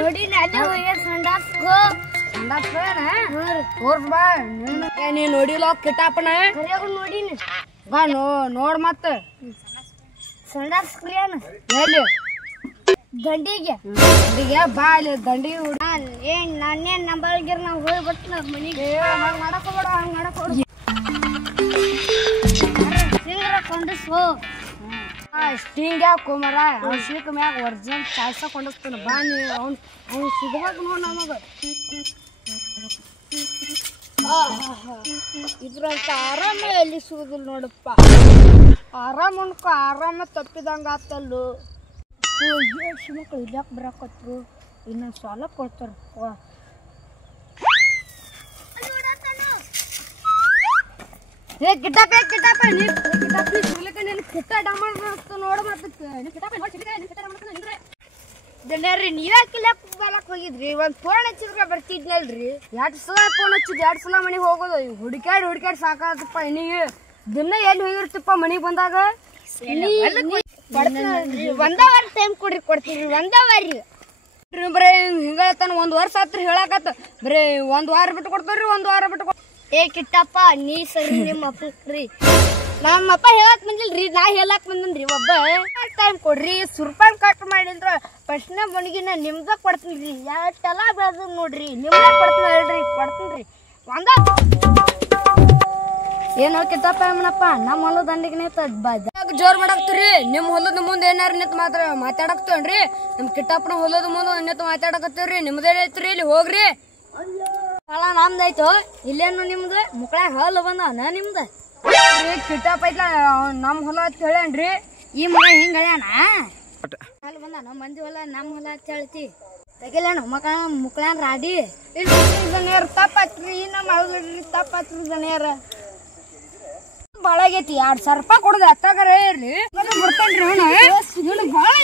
ನೋಡಿನ ಅಲ್ಲಿ ಹೋಗಿ ಸಂಡಾಸ್ಕೋ ತೋರ್ಸ್ ಬಾ ನೀ ನೋಡಿಲ್ಲ ಕಿತಾಪನ ಕರಿಯಾಗ ನೋಡಿನ ಬಾ ನೋಡ್ ಮತ್ತ ಸಂಡಾಸ್ಕ್ರಿಯನ ಎಲ್ಲಿ ದಂಡಿಗೆ ಬಾ ಅಲ್ಲಿ ದಂಡಿ ಏನ್ ನಾನೇನ್ ನಂಬಲ್ಗಿರ್ ನಾವ್ ಹೋಗ್ಬಿಟ್ಟು ನಾವ್ ಮನಿಗೆ ಹಂಗ ಮಾಡಕ್ ಹೋಗ್ಬೇಡ ಹಂಗ ಮಾಡಕ್ ಹೋಗ್ಬೇಡ ಸಿಂಗ್ರ ಕೊಂಡಿಸ್ಕೋ ಸ್ಟಿಂಗ್ ಯಾಕೆ ಮರ ಅವ್ನ ಶೀಕ್ ಮ್ಯಾಗ ಒರ್ಜಿನಲ್ ಚಾಯ್ಸ ಕೊಂಡಿಸ್ತಾನ ಬಾ ನೀ ಅವ್ನು ಸಿಗ್ಬೇಕು ನೋಡ್ ನಮಗ ಇದ್ರಂತ ಆರಾಮ ಎಲ್ಲಿ ಸಿಗುದಿಲ್ಲ ನೋಡಪ್ಪ ಆರಾಮ ಅನ್ಕೊ ಆರಾಮ ತಪ್ಪಿದಂಗ ಆತಲ್ಲು ಮಕ್ಳು ಇಲ್ಲಾಕ ಬರಾಕತ್ರು ಇನ್ನೊಂದು ಸಾಲ ಕೊಡ್ತಾರ ಏ ಕಿತಾಪ ನೀ ಕಿತಾಪ ಸಿಗ್ಲಿಕ್ಕೆ ನೀನು ಕಿತ್ತ ಡಮರ್ ನೋಡ ದಣ್ಯಾರ್ರಿ ನೀವ್ಯಾಕಿಲ್ಲ ಬಾಲಕ್ ಹೋಗಿದ್ರಿ ಒಂದ್ ಫೋನ್ ಹಚ್ಚಿದ್ರ ಬರ್ತಿದ್ನಲ್ರಿ 2 ಸಲ ಫೋನ್ ಹಚ್ಚಿದ್ 2 ಸಲ ಮನೆಗೆ ಹೋಗೋದು ಹುಡುಕ್ಯಾಡಿ ಸಾಕಾಗತ್ತಪ್ಪ ಇನ್ನಿಗೆ ದಿನ ಎಲ್ಲಿ ಹೋಗಿರ್ತಿಪ್ಪ ಮನೆಗೆ ಬಂದಾಗ ಒಂದ ವಾರ ಟೈಮ್ ಕೊಡ್ತೀರಿ ಒಂದ ವಾರಿ ಬರೀ ಹಿಂಗತಾನ 1 ವರ್ಷ ಆತ್ರ ಹೇಳಾಕತ್ತ ಬರೀ 1 ವಾರ ಬಿಟ್ಟು ಕೊಡ್ತಾರ್ರಿ 1 ವಾರ ಬಿಟ್ಟು ಏ ಕಿಟ್ಟಪ್ಪ ನೀ ಸರಿ ನಿಮ್ಮ ಅಪ್ಪಕ್ರಿ ನಮ್ಮಪ್ಪ ಹೇಳಕ್ ಬಂದಿಲ್ರಿ ನಾ ಹೇಳಕ್ ಬಂದನ್ರಿ ಒಬ್ಬ ಟೈಮ್ ಕೊಡ್ರಿ ಸುರ್ಪಾನ್ ಕಟ್ ಮಾಡಿದ್ರ ಪ್ರಶ್ನೆ ಮನಿಗಿನ ನಿಮ್ದ ಕೊಡ್ತೀನ್ರಿ ಎಷ್ಟೆಲ್ಲ ಬೆಳೆದ್ ನೋಡ್ರಿ ನಿಮ್ದ ಕೊಡ್ತೀನಿ ಹೇಳ್ರಿ ಕೊಡ್ತೀನ್ರಿ ಒಂದ ಏನ್ ಕಿತ್ತಪ್ಪ ಏಮನಪ್ಪ ನಮ್ಮ ಹೊಲದ ದಂಡಿಗೆ ಜೋರ್ ಮಾಡಾಕ್ತಿರಿ ನಿಮ್ ಹೊಲದ ಮುಂದೆ ಏನಾರ ನಿಂತ ಮಾತಾಡಕ್ತೇನ್ರಿ ನಮ್ ಕಿಟ್ಟಪ್ಪನ ಹೊಲದ ಮುಂದೆ ನಿಂತ ಮಾತಾಡಕತ್ತೀವ್ರಿ ನಿಮ್ದೇನೈತ್ರಿ ಇಲ್ಲಿ ಹೋಗ್ರಿ ಹೊಲ ನಮ್ದಾಯ್ತು ಇಲ್ಲೇನು ನಿಮ್ದು ಮುಕ್ಳಾಗ ಹಾಲು ಬಂದವನ ನಿಮ್ದ ಕಿಟ್ಟಪ್ಪ ಐತ್ಲ ನಮ್ ಹೊಲ ಅಂತ ಹೇಳೇನ್ರಿ ಈ ಮಗ ಹಿಂಗ ಹೇಳ್ಯಾನ ಹಾಲು ಬಂದ ಮಂದಿ ಹೊಲ ನಮ್ಮ ಹೊಲ ಅಂತ ಹೇಳ್ತಿ ತೆಗಿಲೇನು ಮುಕ್ಳಾನ್ ರಾಡಿ ಜನಿಯರ್ ತಪ್ಪತ್ರಿ ನಮ್ಮ ಅಳ್ಗಡ್ರಿ ತಪ್ಪತ್ರಿ ಜನಿಯರ ಬಾಳಾಗೈತಿ 2,000 ರೂಪಾಯಿ ಕೊಡುದು ಅತ್ತಾಗರ ಇರ್ಲಿ ಬರ್ತೇನ್ರಿ ಬಾಳ